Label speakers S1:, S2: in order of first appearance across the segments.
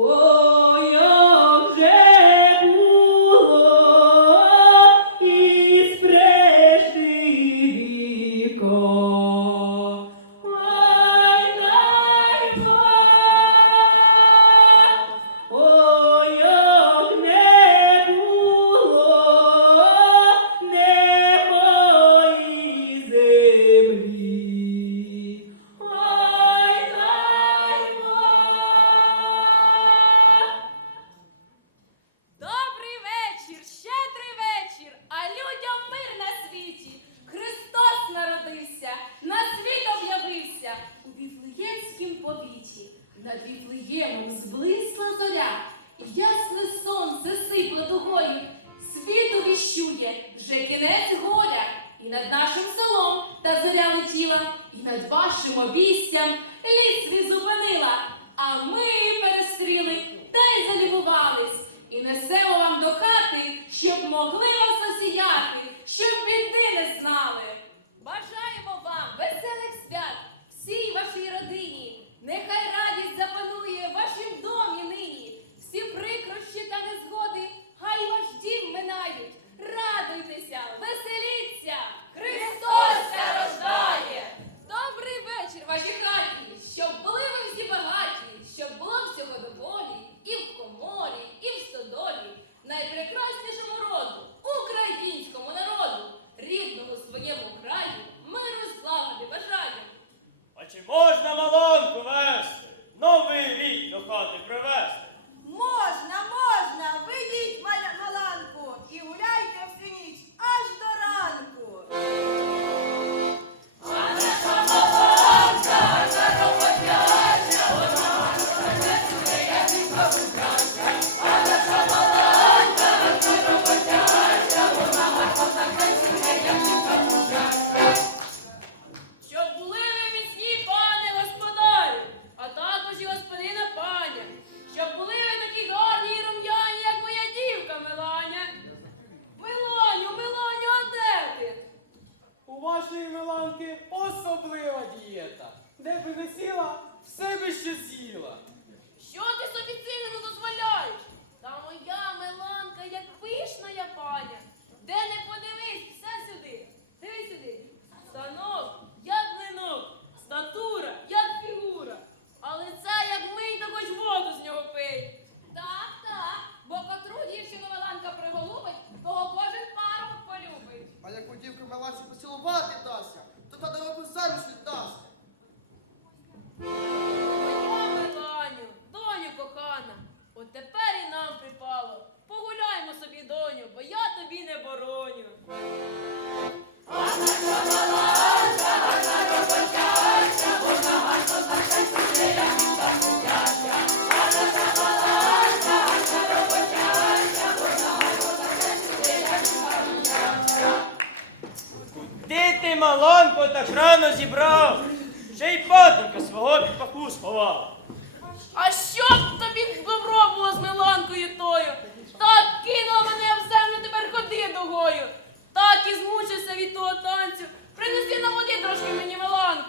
S1: Oh! своєму зближенні hoje na Malone. принеси Де ти маланко так
S2: рано зібрав? Ще й патинка свого під паху сховав.
S1: А що б тобі добро було з миланкою тою? Так кинула мене в землю, тепер ходи дугою. Так і змучився від того танцю. Принеси на води трошки мені миланку.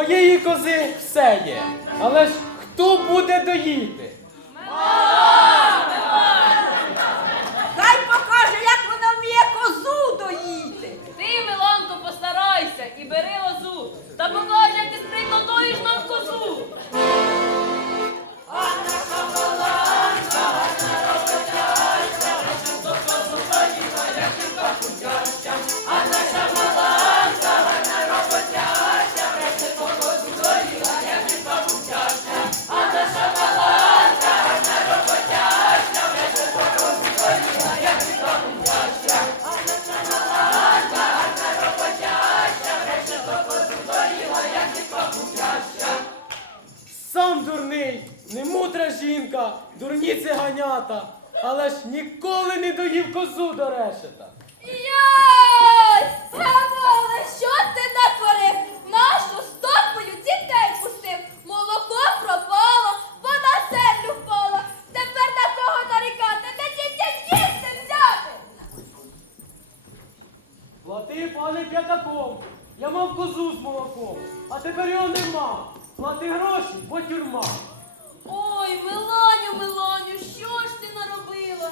S3: Моєї кози все є. Але ж хто буде доїти?
S4: Хай покаже, як вона вміє козу доїти.
S1: Ти, Миланко, постарайся і бери лозу. Та покажи,
S3: дурні циганята, але ж ніколи не доїв козу до решета.
S1: Йой! Гамоле, що ти натворив? Нашу стопою дітей пустив. Молоко пропало, вода землю впала. Тепер на кого нарікати? Де дітей їсти взяти?
S3: Плати, пане п'ятаком, я мав козу з молоком, а тепер його нема. Плати гроші, бо тюрма.
S1: Ой, Миланю, Миланю, що ж ти наробила?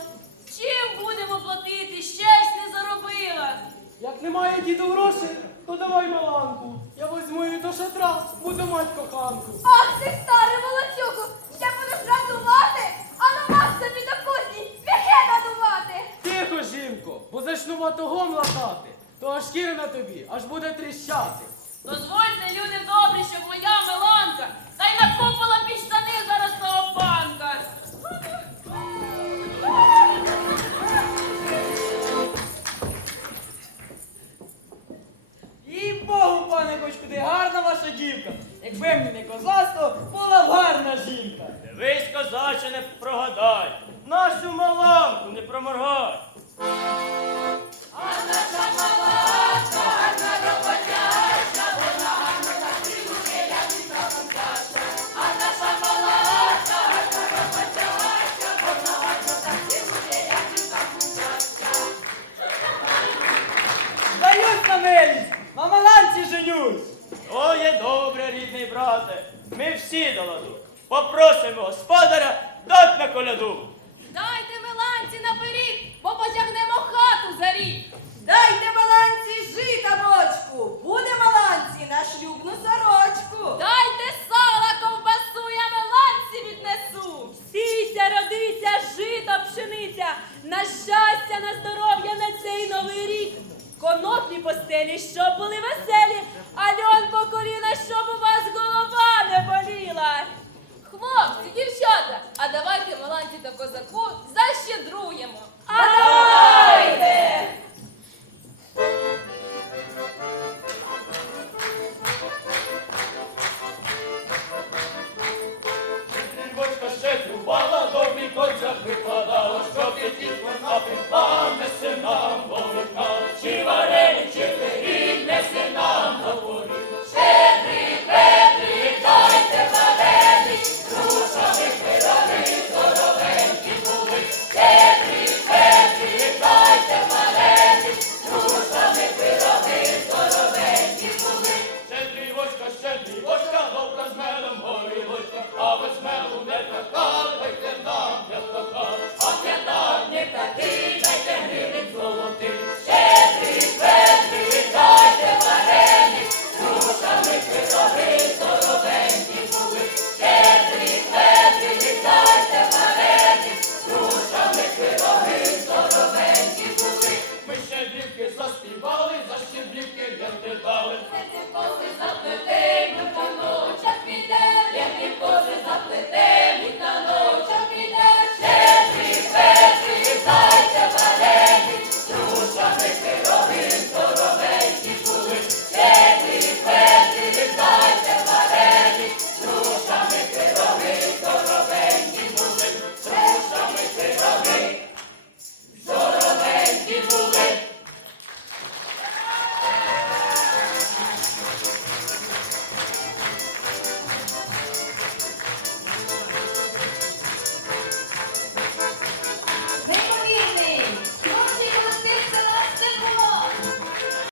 S1: Чим будемо платити? Ще ж не заробила.
S3: Як немає діду грошей, то давай маланку. Я возьму її до шатра, буду мать коханку.
S1: Ах ти старий волоцюку, ще будеш жартувати, а на нас собі до кузні віхи надувати.
S3: Тихо, жінко, бо зачну ватогом латати, то аж шкіра на тобі, аж буде тріщати.
S1: Дозвольте, люди добрі, щоб моя Миланка та й накопала під
S2: Богу, куди гарна ваша дівка. Якби мені не козацтво, була б гарна жінка. Дивись, козаче, не прогадай. Нашу маланку не проморгай. постелі, щоб були веселі, а льон по коліна, щоб
S1: у вас голова не боліла. Хлопці, дівчата, а
S4: давайте маланці та козаку защедруємо. А
S1: давайте!